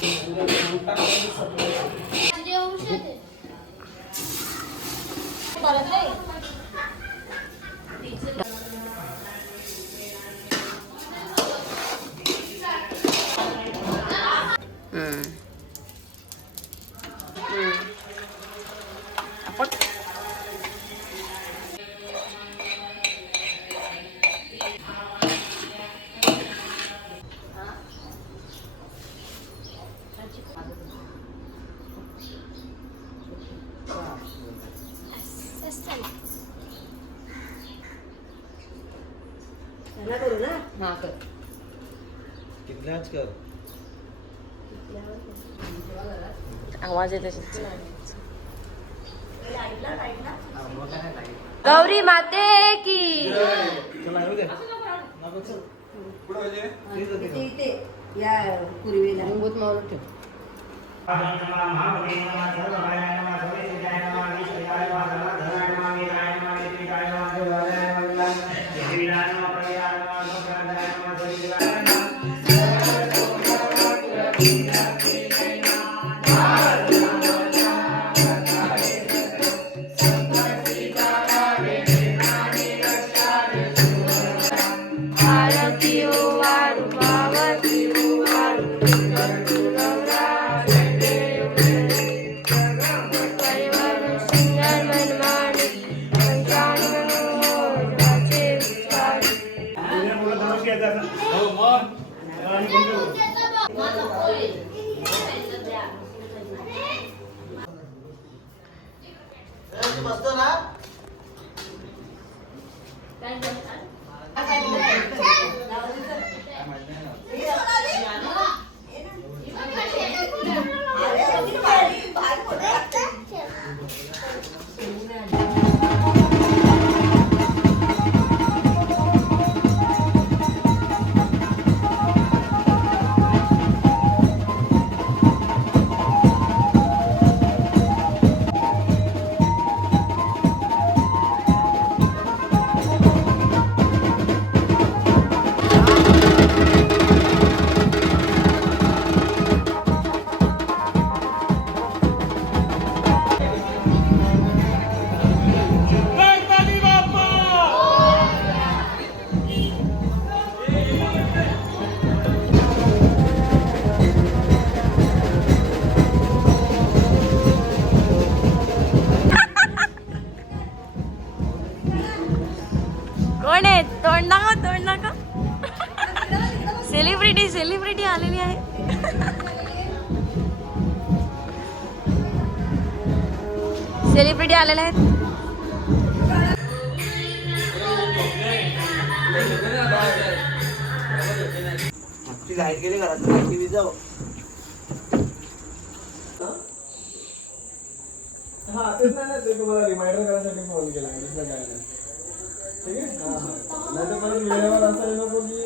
Thank you. हा कर. कर? आवाज येते गौरी माते की. चला येऊ दे. नको चल. इथे इथे या पूर्वेला. अंगूत मारून ठेव. बसतो ना कोण आहे तोंड दाखव तोंड दाखव. सेलिब्रिटी सेलिब्रिटी आलेली आहे. सेलिब्रिटी आलेले आहेत. हा तेच नाही ना ते तुम्हाला रिमाइंडर करायसाठी फोन केला ठीक आहे नाही तर परत वेळेवर असायला नको की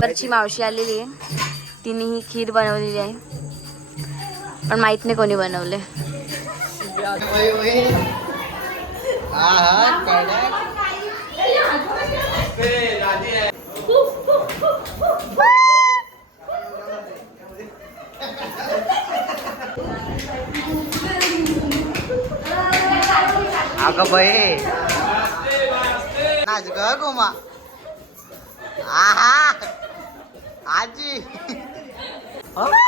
वरची मावशी आलेली आहे. तिने ही खीर बनवलेली आहे. पण माहीत नाही कोणी बनवले આગો ભાઈ. આજ ગોમાં આહા. આજી હા.